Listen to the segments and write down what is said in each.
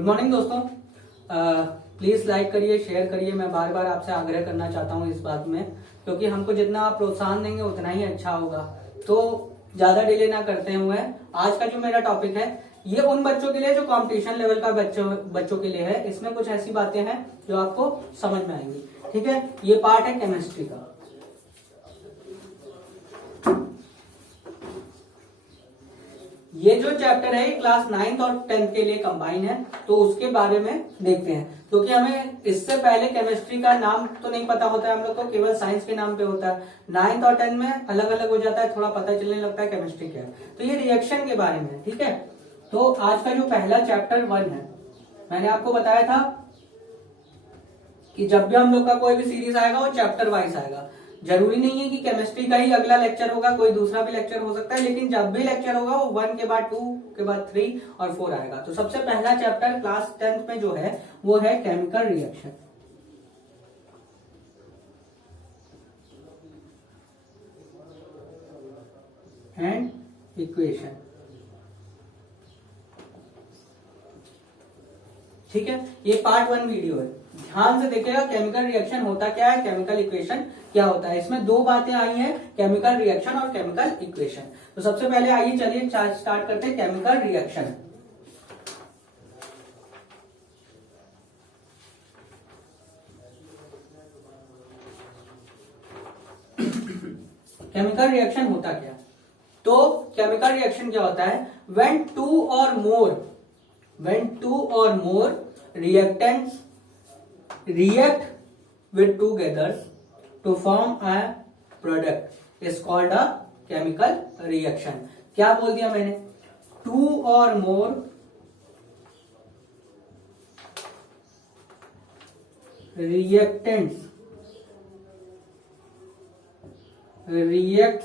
Good morning दोस्तों। Please like करिए, share करिए। मैं बार बार आपसे आग्रह करना चाहता हूँ इस बात में, क्योंकि हमको जितना आप प्रोत्साहन देंगे उतना ही अच्छा होगा। तो ज्यादा डिले ना करते हुए आज का जो मेरा टॉपिक है ये उन बच्चों के लिए जो कंपटीशन लेवल का बच्चों के लिए है। इसमें कुछ ऐसी बातें हैं जो आपको समझ में आएंगी। ठीक है, ये पार्ट है केमिस्ट्री का। ये जो चैप्टर है क्लास 9th और 10th के लिए कंबाइन है, तो उसके बारे में देखते हैं। क्योंकि हमें इससे पहले केमिस्ट्री का नाम तो नहीं पता होता है, हम लोग को केवल साइंस के नाम पे होता है। 9th और 10th में अलग अलग हो जाता है, थोड़ा पता चलने लगता है केमिस्ट्री क्या है। तो ये रिएक्शन के बारे में। ठीक है, तो आज का जो पहला चैप्टर 1 है, मैंने आपको बताया था कि जब भी हम लोग का कोई भी सीरीज आएगा वो चैप्टर वाइज आएगा। जरूरी नहीं है कि केमिस्ट्री का ही अगला लेक्चर होगा, कोई दूसरा भी लेक्चर हो सकता है, लेकिन जब भी लेक्चर होगा वो 1 के बाद 2 के बाद 3 और 4 आएगा। तो सबसे पहला चैप्टर क्लास 10th में जो है वो है केमिकल रिएक्शन। And equation. ठीक है, ये पार्ट 1 वीडियो है, ध्यान से देखिएगा। केमिकल रिएक्शन होता क्या है, केमिकल इक्वेशन क्या होता है। इसमें दो बातें आई हैं, केमिकल रिएक्शन और केमिकल इक्वेशन। तो सबसे पहले आइए चलिए स्टार्ट करते हैं केमिकल रिएक्शन। केमिकल रिएक्शन होता क्या? तो केमिकल रिएक्शन क्या होता है? when two or more reactants react with together to form a product is called a chemical reaction। क्या बोल दिया मैंने? 2 or more reactants react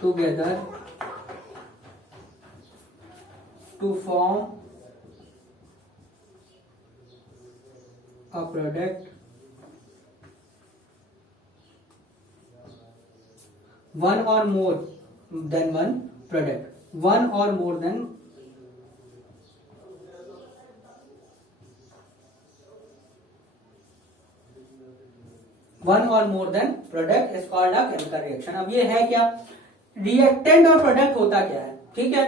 together to form a product, one or more than one product, one or more than product is called a chemical reaction। अब ये है क्या? Reactant और product होता क्या है? ठीक है,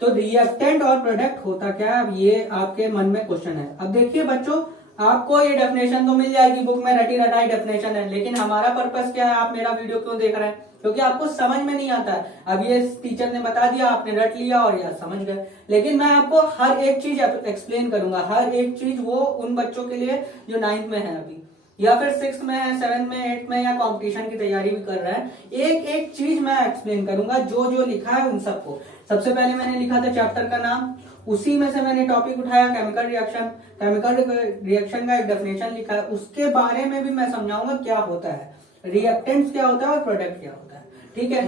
तो रिएक्टेंट और प्रोडक्ट होता क्या है, अब ये आपके मन में क्वेश्चन है। अब देखिए बच्चों, आपको ये डेफिनेशन तो मिल जाएगी, बुक में रटी रटाई डेफिनेशन है, लेकिन हमारा पर्पस क्या है? आप मेरा वीडियो क्यों देख रहे हैं? क्योंकि आपको समझ में नहीं आता है। अब ये टीचर ने बता दिया, आपने रट लिया और यार समझ गए, लेकिन मैं आपको हर एक चीज एक्सप्लेन करूंगा। हर एक चीज वो उन बच्चों के लिए जो 9th में है अभी, या फिर 6th में है, 7th में, 8th में, या कंपटीशन की तैयारी भी कर रहे हैं। एक एक चीज मैं एक्सप्लेन करूंगा, जो जो लिखा है उन सबको। सबसे पहले मैंने लिखा था चैप्टर का नाम, उसी में से मैंने टॉपिक उठाया केमिकल रिएक्शन। केमिकल रिएक्शन का एक डेफिनेशन लिखा है, उसके बारे में भी मैं समझाऊंगा क्या होता है, रिएक्टेंट्स क्या होता है और प्रोडक्ट क्या होता है। ठीक है,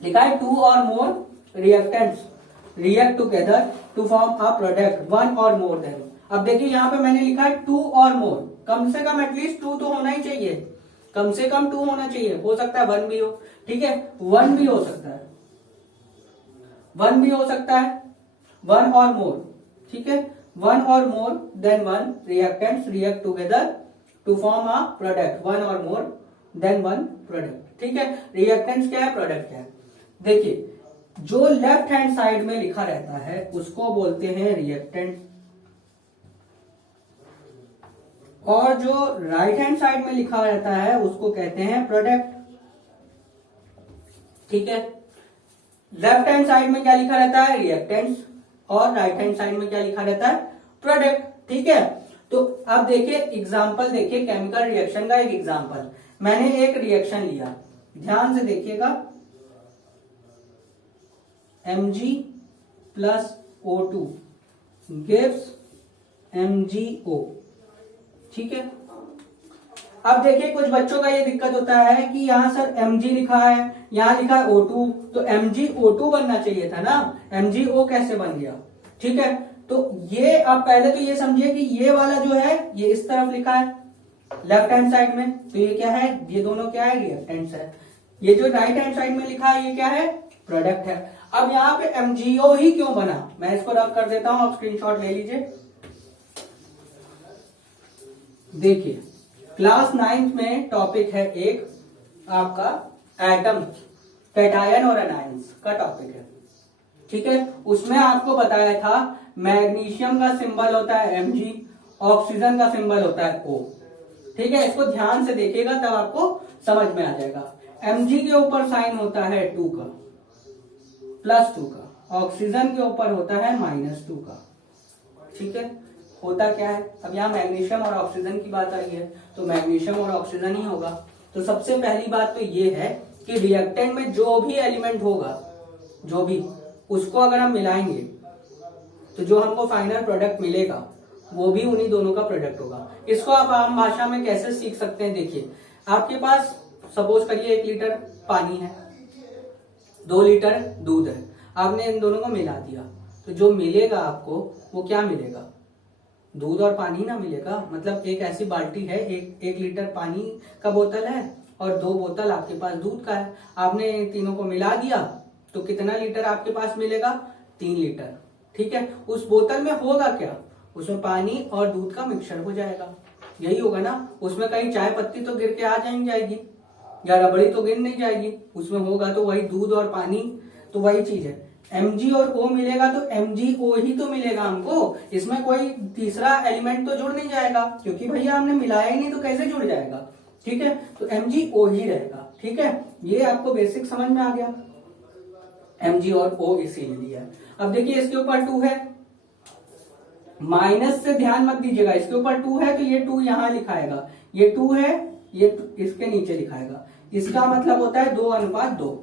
लिखा है 2 or more reactants react together to form a product, one or more than। अब देखिए यहाँ पे मैंने लिखा है 2 or more, कम से कम एटलीस्ट 2 तो होना ही चाहिए, कम से कम 2 होना चाहिए। हो सकता है 1 भी हो, ठीक है, 1 भी हो सकता है, 1 भी हो सकता है, 1 or more। ठीक है, 1 or more than 1 reactants react together to form a product, 1 or more than 1 product। ठीक है, रिएक्टेंट्स क्या है, प्रोडक्ट क्या है। देखिए, जो लेफ्ट हैंड साइड में लिखा रहता है उसको बोलते हैं रिएक्टेंट, और जो राइट हैंड साइड में लिखा रहता है उसको कहते हैं प्रोडक्ट। ठीक है, लेफ्ट हैंड साइड में क्या लिखा रहता है? रिएक्टेंट्स, और राइट हैंड साइड में क्या लिखा रहता है? प्रोडक्ट। ठीक है, तो अब देखिए एग्जांपल, देखिए केमिकल रिएक्शन का एक एग्जांपल। मैंने एक रिएक्शन लिया, ध्यान से देखिएगा, Mg plus O2 gives MgO। ठीक है, अब देखिए कुछ बच्चों का ये दिक्कत होता है कि यहाँ सर Mg लिखा है, यहाँ लिखा है O2, तो MgO2 बनना चाहिए था ना, MgO कैसे बन गया? ठीक है, तो ये आप पहले तो ये समझिए कि ये वाला जो है ये इस तरफ लिखा है लेफ्ट हैंड साइड में, तो ये क्या है? ये दोनों क्या है? रिएक्टेंट्स है। ये जो राइट हैंड साइड में लिखा है ये क्या है? प्रोडक्ट है। अब यहाँ पे MgO ही क्यों बना, मैं इसको रब कर देता हूं, आप स्क्रीनशॉट ले लीजिए। देखिए क्लास 9th में टॉपिक है एक आपका एटम, कैटायन और एनायंस का टॉपिक है, ठीक है। उसमें आपको बताया था मैग्नीशियम का सिंबल होता है Mg, ऑक्सीजन का सिंबल होता है O, ठीक है। इसको ध्यान से देखिएगा तब आपको समझ में आ जाएगा। Mg के ऊपर साइन होता है 2 का, +2 का, ऑक्सीजन के ऊपर होता है -2 का, ठीक है। होता क्या है, अब यहाँ मैग्नीशियम और ऑक्सीजन की बात आई है तो मैग्नीशियम और ऑक्सीजन ही होगा। तो सबसे पहली बात तो ये है कि रिएक्टेंट में जो भी एलिमेंट होगा, जो भी, उसको अगर हम मिलाएंगे तो जो हमको फाइनल प्रोडक्ट मिलेगा वो भी उन्हीं दोनों का प्रोडक्ट होगा। इसको आप आम भाषा में कैसे सीख सकते हैं, देखिए आपके पास सपोज करिए 1 लीटर पानी है, 2 लीटर दूध है, आपने इन दोनों को मिला दिया तो जो मिलेगा आपको वो क्या मिलेगा, दूध और पानी ना मिलेगा। मतलब एक ऐसी बाल्टी है, एक लीटर पानी का बोतल है और 2 बोतल आपके पास दूध का है, आपने तीनों को मिला दिया तो कितना लीटर आपके पास मिलेगा, 3 लीटर, ठीक है। उस बोतल में होगा क्या, उसमें पानी और दूध का मिक्सचर हो जाएगा, यही होगा ना। उसमें कहीं चाय पत्ती तो गिर के आ जाएगी या रबड़ी तो गिर नहीं जाएगी, उसमें होगा तो वही दूध और पानी, तो वही चीज है। Mg और O मिलेगा तो MgO ही तो मिलेगा हमको, इसमें कोई तीसरा एलिमेंट तो जुड़ नहीं जाएगा क्योंकि भैया हमने मिलाया ही नहीं तो कैसे जुड़ जाएगा, ठीक है। तो MgO ही रहेगा, ठीक है। ये आपको बेसिक समझ में आ गया, Mg और O इसीलिए है। अब देखिए इसके ऊपर 2 है, माइनस से ध्यान मत दीजिएगा, इसके ऊपर 2 है तो ये 2 यहां लिखाएगा, ये 2 है, ये इसके नीचे लिखाएगा, इसका मतलब होता है 2:2,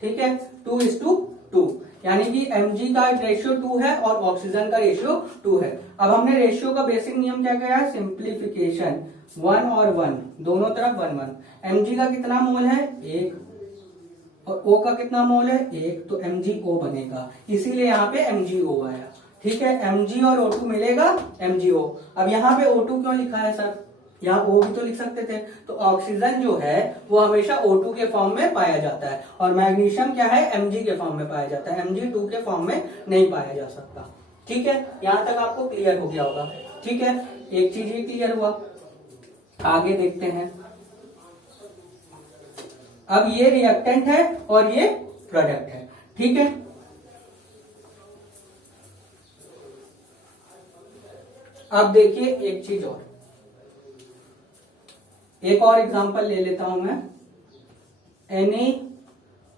ठीक है, 2:2, यानी कि Mg का रेशियो 2 है और ऑक्सीजन का रेशियो 2 है। अब हमने रेशियो का बेसिक नियम क्या किया है, सिंप्लीफिकेशन, 1 और 1 दोनों तरफ 1 1। Mg का कितना मोल है, 1, और O का कितना मोल है, 1, तो MgO बनेगा, इसीलिए यहाँ पे MgO आया, ठीक है। Mg और O2 मिलेगा, MgO। अब यहाँ पे O2 क्यों लिखा है सर, यहाँ O भी तो लिख सकते थे। तो ऑक्सीजन जो है वो हमेशा O2 के फॉर्म में पाया जाता है और मैग्नीशियम क्या है, Mg के फॉर्म में पाया जाता है, Mg2 के फॉर्म में नहीं पाया जा सकता, ठीक है। यहाँ तक आपको क्लियर हो गया होगा, ठीक है। एक चीज ये क्लियर हुआ, आगे देखते हैं। अब ये रिएक्टेंट है और ये प्रोडक्ट है, ठीक है। अब देखिए एक चीज और, एक और एग्जांपल ले लेता हूं मैं।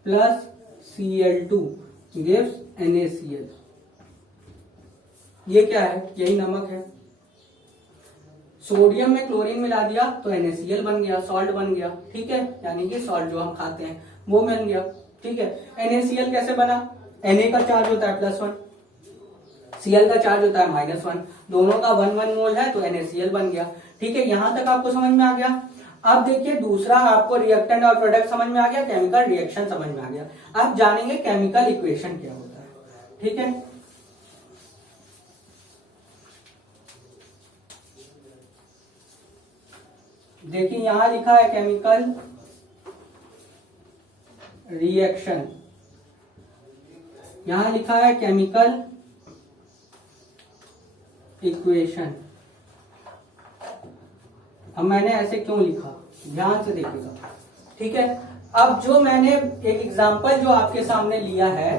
Na+Cl2 gives NaCl। ये क्या है, यही नमक है, सोडियम में क्लोरीन मिला दिया तो NaCl बन गया, सॉल्ट बन गया, ठीक है, यानी कि सॉल्ट जो हम खाते हैं वो बन गया, ठीक है। NaCl कैसे बना, Na का चार्ज होता है +1, Cl का चार्ज होता है -1, दोनों का 1 1 मोल है तो NaCl बन गया, ठीक है। यहां तक आपको समझ में आ गया। अब देखिए दूसरा आपको रिएक्टेंट और प्रोडक्ट समझ में आ गया, केमिकल रिएक्शन समझ में आ गया। अब जानेंगे केमिकल इक्वेशन क्या होता है, ठीक है। देखिए यहां लिखा है केमिकल रिएक्शन, यहां लिखा है केमिकल इक्वेशन। अब मैंने ऐसे क्यों लिखा, ध्यान से देखिएगा, ठीक है। अब जो मैंने एक एग्जांपल जो आपके सामने लिया है,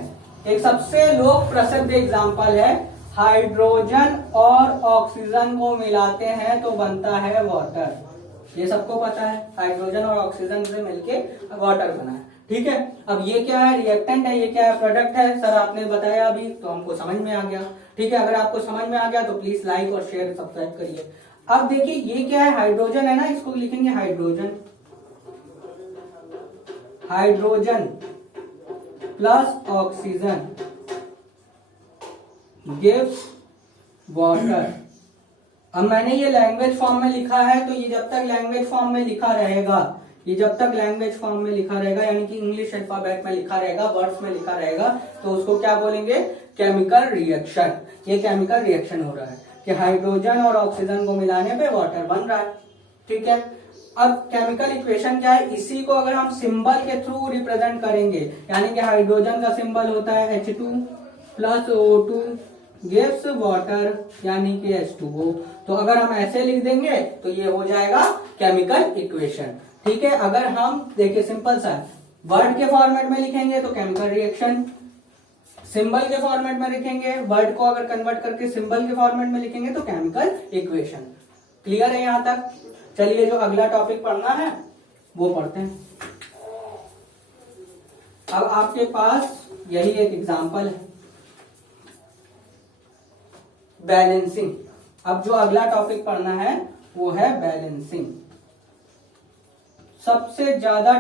एक सबसे लोक प्रसिद्ध एग्जांपल है, हाइड्रोजन और ऑक्सीजन को मिलाते हैं तो बनता है वाटर। ये सबको पता है, हाइड्रोजन और ऑक्सीजन से मिलके वाटर बना है, ठीक है। अब ये क्या है, रिएक्टेंट है, ये क्या है, प्रोडक्ट है, सर आपने बताया अभी तो हमको समझ में आ गया, ठीक है। अगर आपको समझ में आ गया तो प्लीज लाइक और शेयर सब्सक्राइब करिए। अब देखिए ये क्या है, हाइड्रोजन है ना, इसको लिखेंगे hydrogen, hydrogen plus oxygen gives water. अब मैंने ये लैंग्वेज फॉर्म में लिखा है तो ये जब तक लैंग्वेज फॉर्म में लिखा रहेगा, ये जब तक लैंग्वेज फॉर्म में लिखा रहेगा यानी कि इंग्लिश अल्फाबेट में लिखा रहेगा, वर्ड्स में लिखा रहेगा, तो उसको क्या बोलेंगे, केमिकल रिएक्शन। ये केमिकल रिएक्शन हो रहा है कि हाइड्रोजन और ऑक्सीजन को मिलाने पे वाटर बन रहा है, ठीक है। अब केमिकल इक्वेशन क्या है, इसी को अगर हम सिंबल के थ्रू रिप्रेजेंट करेंगे, यानी कि हाइड्रोजन का सिंबल होता है H2 plus O2 gives water यानी कि H2O। तो अगर हम ऐसे लिख देंगे तो ये हो जाएगा केमिकल इक्वेशन। ठीक है, अगर हम देखिए सिंपल सा वर्ड के फॉर्मेट में लिखेंगे तो केमिकल रिएक्शन, सिंबल के फॉर्मेट में लिखेंगे, वर्ड को अगर कन्वर्ट करके सिंबल के फॉर्मेट में लिखेंगे तो केमिकल इक्वेशन। क्लियर है यहां तक? चलिए जो अगला टॉपिक पढ़ना है वो पढ़ते हैं। अब आपके पास यही एक एग्जांपल है, बैलेंसिंग। अब जो अगला टॉपिक पढ़ना है वो है बैलेंसिंग। सबसे ज्यादा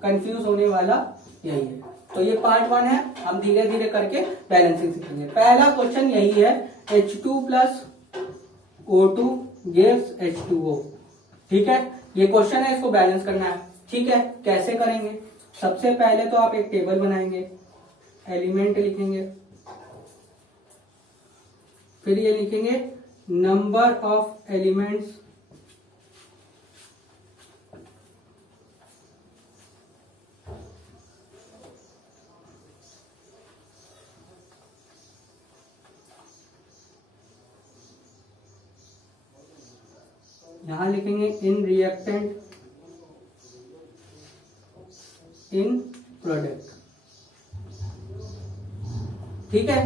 कंफ्यूज होने वाला यही है। तो ये पार्ट 1 है, हम धीरे धीरे करके बैलेंसिंग सीखेंगे। पहला क्वेश्चन यही है, H2 plus O2 gives H2O। ठीक है, ये क्वेश्चन है, इसको बैलेंस करना है। ठीक है, कैसे करेंगे? सबसे पहले तो आप एक टेबल बनाएंगे, एलिमेंट लिखेंगे, फिर ये लिखेंगे नंबर ऑफ एलिमेंट्स यहां लिखेंगे इन रिएक्टेंट इन प्रोडक्ट। ठीक है,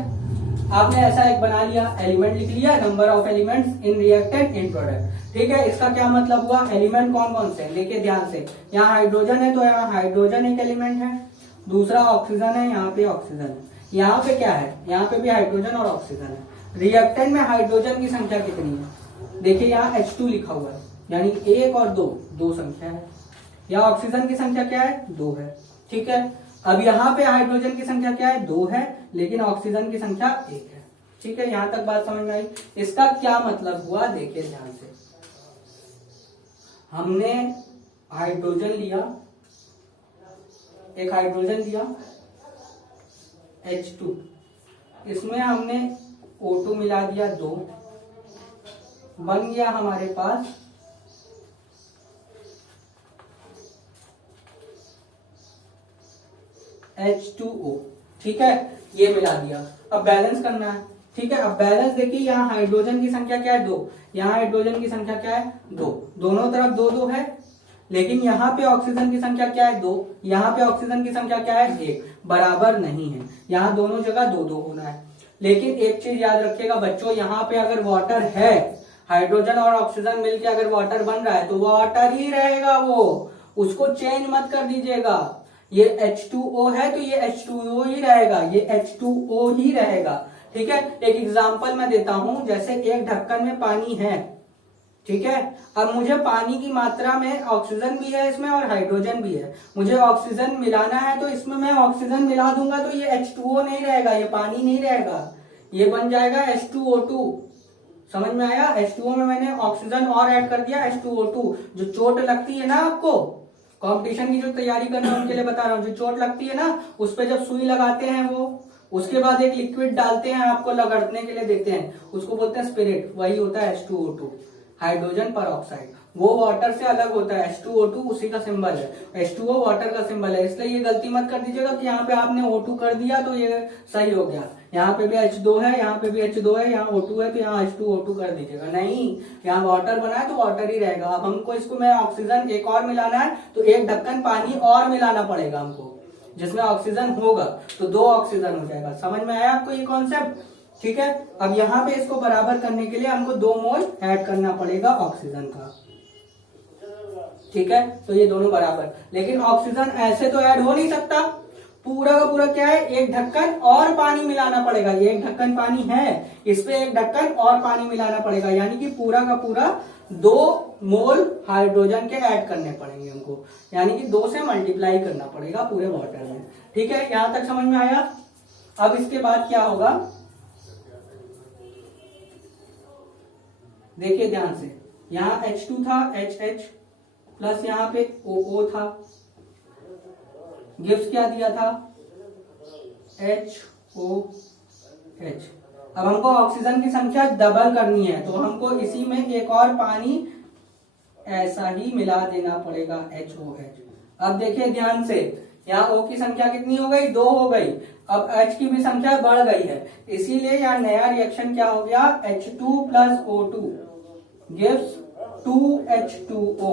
आपने ऐसा एक बना लिया, एलिमेंट लिख लिया, number of elements in reactant in product. ठीक है, इसका क्या मतलब हुआ, एलिमेंट कौन कौन से, देखिए ध्यान से, यहाँ हाइड्रोजन है तो यहाँ हाइड्रोजन एक एलिमेंट है, दूसरा ऑक्सीजन है, यहाँ पे ऑक्सीजन है, यहाँ पे क्या है, यहाँ पे भी हाइड्रोजन और ऑक्सीजन है। रिएक्टेंट में हाइड्रोजन की संख्या कितनी है, देखिए यहाँ H2 लिखा हुआ है, यानी 1 और 2, 2 संख्या है। यहाँ ऑक्सीजन की संख्या क्या है, 2 है। ठीक है, अब यहाँ पे हाइड्रोजन की संख्या क्या है, 2 है, लेकिन ऑक्सीजन की संख्या 1 है। ठीक है, यहां तक बात समझ में आई? इसका क्या मतलब हुआ, देखिए ध्यान से, हमने हाइड्रोजन लिया, एक हाइड्रोजन लिया H2, इसमें हमने O2 मिला दिया 2, बन गया हमारे पास H2O। ठीक है, ये मिला दिया, अब बैलेंस करना है। ठीक है, अब बैलेंस देखिए, यहाँ हाइड्रोजन की संख्या क्या है, 2, यहाँ हाइड्रोजन की संख्या क्या है, 2, दोनों तरफ 2 2 है, लेकिन यहाँ पे ऑक्सीजन की संख्या क्या है, 2, यहाँ पे ऑक्सीजन की संख्या क्या है, 1, बराबर नहीं है, यहाँ दोनों जगह 2 2 होना है। लेकिन एक चीज याद रखिएगा बच्चों, यहाँ पे अगर वाटर है, हाइड्रोजन और ऑक्सीजन मिलकर अगर वाटर बन रहा है तो वाटर ही रहेगा, वो उसको चेंज मत कर दीजिएगा। ये H2O है तो ये H2O ही रहेगा, ये H2O ही रहेगा। ठीक है, एक एग्जांपल मैं देता हूं, जैसे एक ढक्कन में पानी है, ठीक है, अब मुझे पानी की मात्रा में ऑक्सीजन भी है इसमें और हाइड्रोजन भी है, मुझे ऑक्सीजन मिलाना है तो इसमें मैं ऑक्सीजन मिला दूंगा तो ये H2O नहीं रहेगा, ये पानी नहीं रहेगा, ये बन जाएगा H2O2। समझ में आया? H2O में मैंने ऑक्सीजन और ऐड कर दिया, H2O2। जो चोट लगती है ना आपको, कंपटीशन की जो तैयारी करना है उनके लिए बता रहा हूँ, जो चोट लगती है ना, उस पर जब सुई लगाते हैं वो, उसके बाद एक लिक्विड डालते हैं, आपको लगड़ने के लिए देते हैं, उसको बोलते हैं स्पिरिट, वही होता है H2O2, हाइड्रोजन पर ऑक्साइड। वो वाटर से अलग होता है, H2O2 उसी का सिंबल है, H2O वाटर का सिंबल है। इसलिए ये गलती मत कर दीजिएगा कि यहाँ पे आपने O2 कर दिया तो ये सही हो गया, यहाँ पे भी H2 है, यहाँ पे भी H2 है, यहाँ O2 है तो यहाँ H2O2 कर दीजिएगा, नहीं, यहाँ वाटर बना है तो वाटर ही रहेगा। अब हमको इसको में ऑक्सीजन एक और मिलाना है तो एक ढक्कन पानी और मिलाना पड़ेगा हमको, जिसमें ऑक्सीजन होगा तो 2 ऑक्सीजन हो जाएगा। समझ में आया आपको ये कॉन्सेप्ट? ठीक है, अब यहाँ पे इसको बराबर करने के लिए हमको 2 मोल ऐड करना पड़ेगा ऑक्सीजन का। ठीक है, तो ये दोनों बराबर, लेकिन ऑक्सीजन ऐसे तो ऐड हो नहीं सकता, पूरा का पूरा क्या है, एक ढक्कन और पानी मिलाना पड़ेगा। ये एक ढक्कन पानी है, इस पे एक ढक्कन और पानी मिलाना पड़ेगा, यानी कि पूरा का पूरा 2 मोल हाइड्रोजन के ऐड करने पड़ेंगे हमको, यानी कि 2 से मल्टीप्लाई करना पड़ेगा पूरे वाटर में। ठीक है, यहां तक समझ में आया? अब इसके बाद क्या होगा, देखिए ध्यान से, यहाँ H2 था, HH प्लस यहाँ पे OO था, गिव्स क्या दिया था, HOH। अब हमको ऑक्सीजन की संख्या डबल करनी है तो हमको इसी में एक और पानी ऐसा ही मिला देना पड़ेगा HOH। अब देखिए ध्यान से, यहाँ O की संख्या कितनी हो गई, 2 हो गई। अब H की भी संख्या बढ़ गई है, इसीलिए यहाँ नया रिएक्शन क्या हो गया, H2 plus O2 gives 2H2O।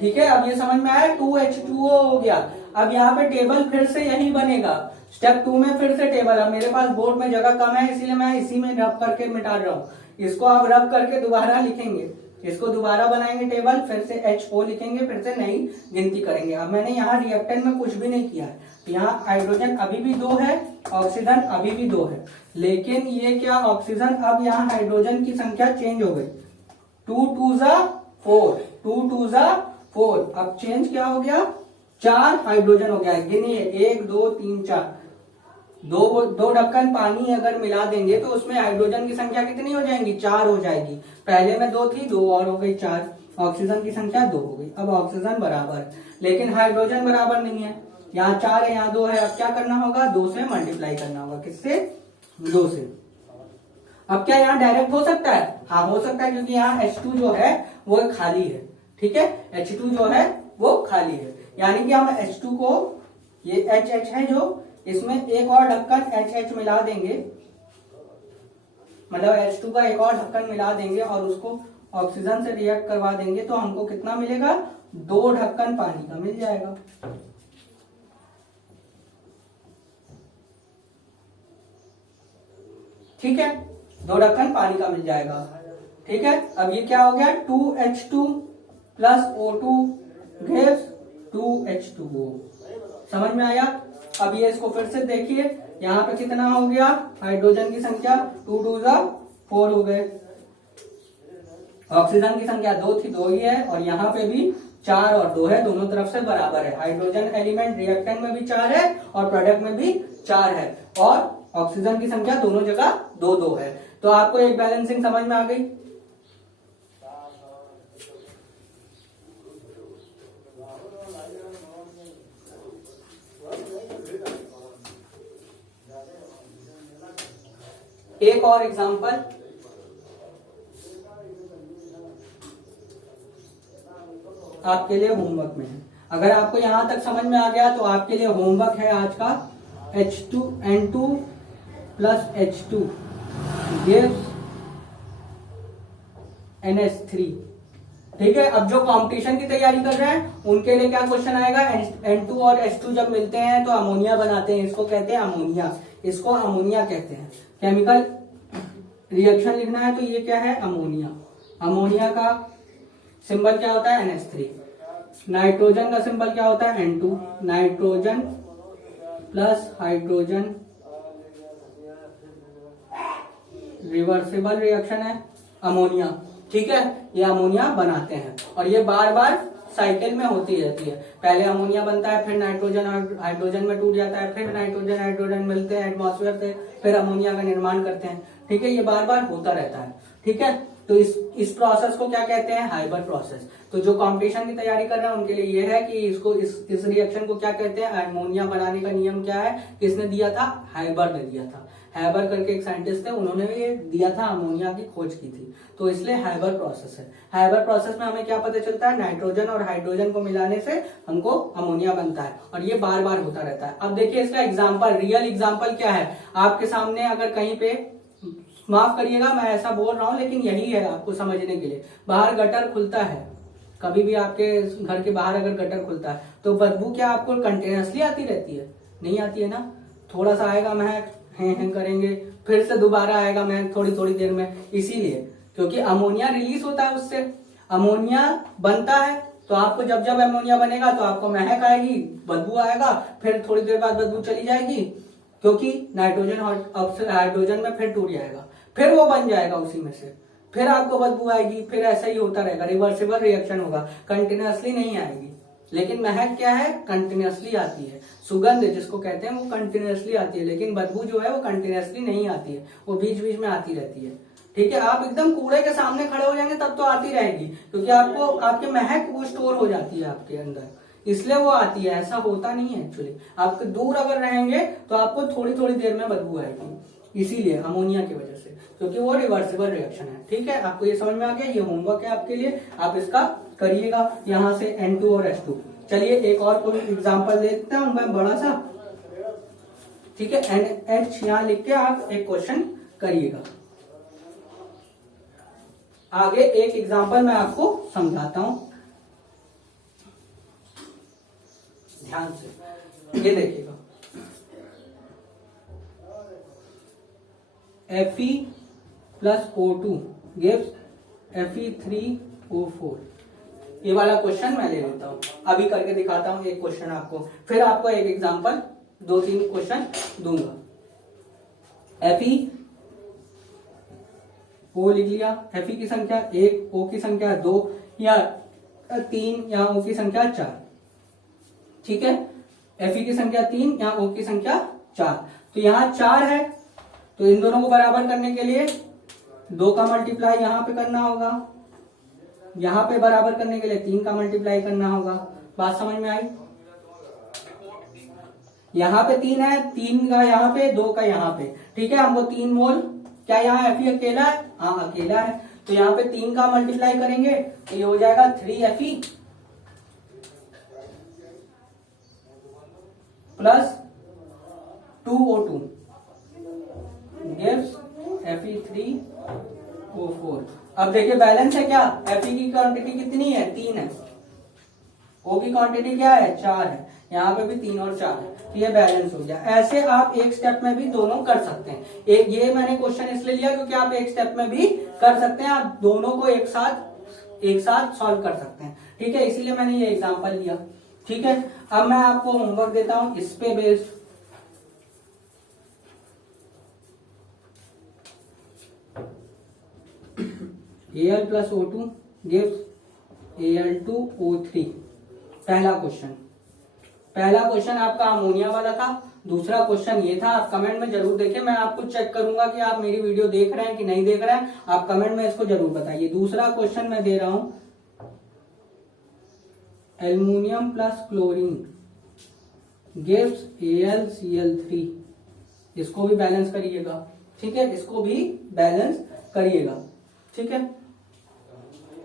ठीक है, अब ये समझ में आया, 2H2O हो गया। अब यहाँ पे टेबल फिर से यही बनेगा, स्टेप 2 में फिर से टेबल। अब मेरे पास बोर्ड में जगह कम है, इसीलिए मैं इसी में रब करके मिटा रहा हूँ। इसको आप रब करके दोबारा लिखेंगे, इसको दोबारा बनाएंगे टेबल, फिर से HO लिखेंगे, फिर से नई गिनती करेंगे। अब मैंने यहाँ रिएक्टेंट में कुछ भी नहीं किया है, यहाँ हाइड्रोजन अभी भी 2 है, ऑक्सीजन अभी भी 2 है, लेकिन ये क्या, ऑक्सीजन अब यहाँ हाइड्रोजन की संख्या चेंज हो गई, 2 2 जा 4, 2 2 जा 4। अब चेंज क्या हो गया, 4 हाइड्रोजन हो गया। गिनिए, 1 2 3 4, दो ढक्कन पानी अगर मिला देंगे तो उसमें हाइड्रोजन की संख्या कितनी हो जाएंगी, 4 हो जाएगी। पहले में 2 थी, 2 और हो गई 4, ऑक्सीजन की संख्या 2 हो गई। अब ऑक्सीजन बराबर, लेकिन हाइड्रोजन बराबर नहीं है, यहाँ 4 है यहाँ 2 है। अब क्या करना होगा, 2 से मल्टीप्लाई करना होगा, किससे, 2 से। अब क्या यहाँ डायरेक्ट हो सकता है, हाँ हो सकता है, क्योंकि यहाँ H2 जो है वो खाली है। ठीक है, H2 जो है वो खाली है, यानी कि हम H2 को, ये HH है जो, इसमें एक और ढक्कन HH मिला देंगे, मतलब H2 का एक और ढक्कन मिला देंगे और उसको ऑक्सीजन से रिएक्ट करवा देंगे, तो हमको कितना मिलेगा, 2 ढक्कन पानी का मिल जाएगा। ठीक है, 2 ढक्कन पानी का मिल जाएगा। ठीक है, अब ये क्या हो गया, 2H2 plus O2 gives 2H2O। समझ में आया। अब ये इसको फिर से देखिए, यहाँ पे कितना हो गया, हाइड्रोजन की संख्या 2 2 जा 4 हो गए, ऑक्सीजन की संख्या 2 थी, 2 ही है, और यहाँ पे भी 4 और 2 है, दोनों तरफ से बराबर है। हाइड्रोजन एलिमेंट रिएक्टेंट में भी 4 है और प्रोडक्ट में भी 4 है, और ऑक्सीजन की संख्या दोनों जगह 2 2 है। तो आपको एक बैलेंसिंग समझ में आ गई। एक और एग्जांपल, आपके लिए होमवर्क में है। अगर आपको यहां तक समझ में आ गया तो आपके लिए होमवर्क है आज का, H2N2 plus H2 gives NH3। ठीक है, अब जो कंपटीशन की तैयारी कर रहे हैं उनके लिए क्या क्वेश्चन आएगा, N2 और H2 जब मिलते हैं तो अमोनिया बनाते हैं, इसको कहते हैं अमोनिया, इसको अमोनिया कहते हैं। केमिकल रिएक्शन लिखना है तो ये क्या है, अमोनिया। अमोनिया का सिंबल क्या होता है, NH3। नाइट्रोजन का सिंबल क्या होता है, N2। Nitrogen plus hydrogen reversible reaction है, अमोनिया। ठीक है, ये अमोनिया बनाते हैं और ये बार बार साइकिल में होती रहती है। पहले अमोनिया बनता है, फिर नाइट्रोजन और हाइड्रोजन में टूट जाता है, फिर नाइट्रोजन हाइड्रोजन मिलते हैं एटमॉस्फेयर से, फिर अमोनिया का निर्माण करते हैं। ठीक है, ये बार बार होता रहता है। ठीक है, तो इस प्रोसेस को क्या कहते हैं, हाइबर प्रोसेस। तो जो कंपटीशन की तैयारी कर रहे हैं उनके लिए ये है कि इसको इस रिएक्शन को क्या कहते हैं, अमोनिया बनाने का नियम क्या है, किसने दिया था, हाइबर ने दिया था। हैबर करके एक साइंटिस्ट थे, उन्होंने भी ये दिया था, अमोनिया की खोज की थी, तो इसलिए हाइबर प्रोसेस है। हाइबर प्रोसेस में हमें क्या पता चलता है, नाइट्रोजन और हाइड्रोजन को मिलाने से हमको अमोनिया बनता है और ये बार बार होता रहता है। अब देखिए इसका एग्जाम्पल, रियल एग्जाम्पल क्या है आपके सामने, अगर कहीं पे, माफ करिएगा मैं ऐसा बोल रहा हूँ लेकिन यही है आपको समझने के लिए, बाहर गटर खुलता है, कभी भी आपके घर के बाहर अगर गटर खुलता है तो बदबू क्या आपको कंटिन्यूअसली आती रहती है, नहीं आती है ना, थोड़ा सा आएगा महक, हैं करेंगे, फिर से दोबारा आएगा महक थोड़ी थोड़ी देर में, इसीलिए क्योंकि अमोनिया रिलीज होता है, उससे अमोनिया बनता है। तो आपको जब जब अमोनिया बनेगा तो आपको महक आएगी, बदबू आएगा, फिर थोड़ी देर बाद बदबू चली जाएगी, क्योंकि नाइट्रोजन और हाइड्रोजन में फिर टूट जाएगा, फिर वो बन जाएगा उसी में से, फिर आपको बदबू आएगी, फिर ऐसा ही होता रहेगा, रिवर्सिबल रिएक्शन होगा, कंटिन्यूअसली नहीं आएगी। लेकिन महक क्या है, कंटिन्यूअसली आती है। सुगंध जिसको कहते हैं वो कंटिन्यूअसली आती है, लेकिन बदबू जो है वो कंटिन्यूअसली नहीं आती है, वो बीच बीच में आती रहती है। ठीक है, आप एकदम कूड़े के सामने खड़े हो जाएंगे तब तो आती रहेगी, क्योंकि आपको आपके महक वो स्टोर हो जाती है आपके अंदर, इसलिए वो आती है। ऐसा होता नहीं है एक्चुअली, आप दूर अगर रहेंगे तो आपको थोड़ी थोड़ी देर में बदबू आएगी, इसीलिए अमोनिया की वजह से, क्योंकि वो रिवर्सिबल रिएक्शन है। ठीक है, आपको ये समझ में आ गया, ये होमवर्क है आपके लिए, आप इसका करिएगा यहाँ से N2 और H2। चलिए एक और कोई एग्जांपल देता हूं मैं बड़ा सा, ठीक है। NH यहाँ लिख के आप एक क्वेश्चन करिएगा। आगे एक एग्जांपल मैं आपको समझाता हूं, ध्यान से ये देखिएगा। Fe plus O2 gives Fe3O4। ये वाला क्वेश्चन मैं ले लेता हूं, अभी करके दिखाता हूं एक क्वेश्चन आपको, फिर आपको एक एग्जांपल 2-3 क्वेश्चन दूंगा। Fe O लिख लिया, Fe की संख्या 1, O की संख्या 2 या 3 या O की संख्या 4, ठीक है। Fe की संख्या 3 या O की संख्या 4, तो यहाँ 4 है, तो इन दोनों को बराबर करने के लिए 2 का मल्टीप्लाई यहाँ पे करना होगा, यहाँ पे बराबर करने के लिए 3 का मल्टीप्लाई करना होगा। बात समझ में आई? यहाँ पे 3 है, 3 का यहाँ पे, 2 का यहाँ पे, ठीक है। हमको 3 मोल, क्या यहाँ Fe अकेला है? हाँ अकेला है, तो यहाँ पे 3 का मल्टीप्लाई करेंगे तो ये हो जाएगा 3Fe plus 2O2 gives Fe3O4। अब देखिए बैलेंस है क्या? Fe की क्वांटिटी कितनी है? 3 है। O की क्वांटिटी क्या है? 4 है। यहाँ पे भी 3 और 4 है, तो ये बैलेंस हो गया। ऐसे आप एक स्टेप में भी दोनों कर सकते हैं। एक ये मैंने क्वेश्चन इसलिए लिया क्योंकि आप एक स्टेप में भी कर सकते हैं, आप दोनों को एक साथ सॉल्व कर सकते हैं, ठीक है। इसीलिए मैंने ये एग्जांपल लिया, ठीक है। अब मैं आपको होमवर्क देता हूं इस पे based. Al plus O2 gives Al2O3। पहला क्वेश्चन आपका अमोनिया वाला था, दूसरा क्वेश्चन ये था। आप कमेंट में जरूर देखें, मैं आपको चेक करूंगा कि आप मेरी वीडियो देख रहे हैं कि नहीं देख रहे हैं, आप कमेंट में इसको जरूर बताइए। दूसरा क्वेश्चन मैं दे रहा हूं, aluminium plus chlorine gives AlCl3। इसको भी बैलेंस करिएगा, ठीक है। इसको भी बैलेंस करिएगा, ठीक है।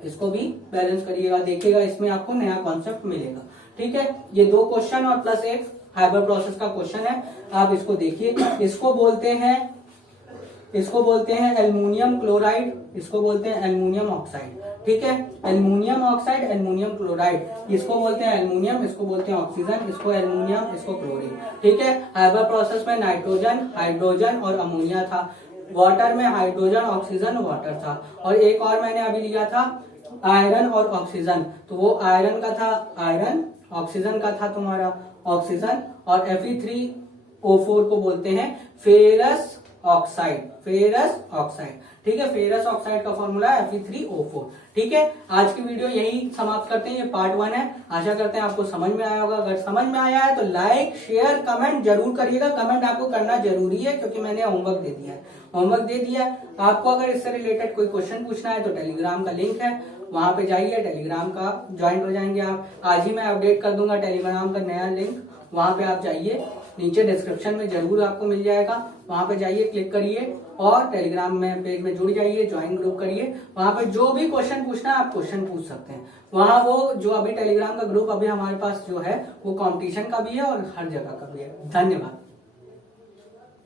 इसको भी बैलेंस करिएगा, देखिएगा इसमें आपको नया कॉन्सेप्ट मिलेगा, ठीक है। ये 2 क्वेश्चन और प्लस एक हाइबर प्रोसेस का क्वेश्चन है, आप इसको देखिए। इसको बोलते हैं एल्युमिनियम क्लोराइड, इसको बोलते हैं एल्युमिनियम ऑक्साइड, ठीक है। एल्युमिनियम ऑक्साइड, एल्युमिनियम क्लोराइड, इसको बोलते हैं एल्युमिनियम, इसको बोलते हैं ऑक्सीजन, इसको एल्युमिनियम, इसको क्लोरीन, ठीक है। हाइबर प्रोसेस में नाइट्रोजन, हाइड्रोजन और अमोनिया था। वाटर में हाइड्रोजन, ऑक्सीजन, वाटर था। और एक और मैंने अभी लिया था आयरन और ऑक्सीजन, तो वो आयरन का था आयरन, ऑक्सीजन का था तुम्हारा ऑक्सीजन, और Fe3O4 को बोलते हैं फेरस ऑक्साइड, ठीक है। फेरस ऑक्साइड का फॉर्मूला है Fe3O4, ठीक है। आज की वीडियो यही समाप्त करते हैं, ये पार्ट 1 है। आशा करते हैं आपको समझ में आया होगा। अगर समझ में आया है तो लाइक, शेयर, कमेंट जरूर करिएगा। कमेंट आपको करना जरूरी है क्योंकि मैंने होमवर्क दे दिया है। आपको अगर इससे रिलेटेड कोई क्वेश्चन पूछना है तो टेलीग्राम का लिंक है, वहां पे जाइए, टेलीग्राम का ज्वाइन हो जाएंगे आप। आज ही मैं अपडेट कर दूंगा टेलीग्राम का नया लिंक, वहां पे आप जाइए, नीचे डिस्क्रिप्शन में जरूर आपको मिल जाएगा, वहां पे जाइए, क्लिक करिए और टेलीग्राम में पेज में जुड़ जाइए, ज्वाइन ग्रुप करिए। वहां पे जो भी क्वेश्चन पूछना है आप क्वेश्चन पूछ सकते हैं। वहां वो जो अभी टेलीग्राम का ग्रुप अभी हमारे पास जो है वो कंपटीशन का भी है और हर जगह का भी है। धन्यवाद।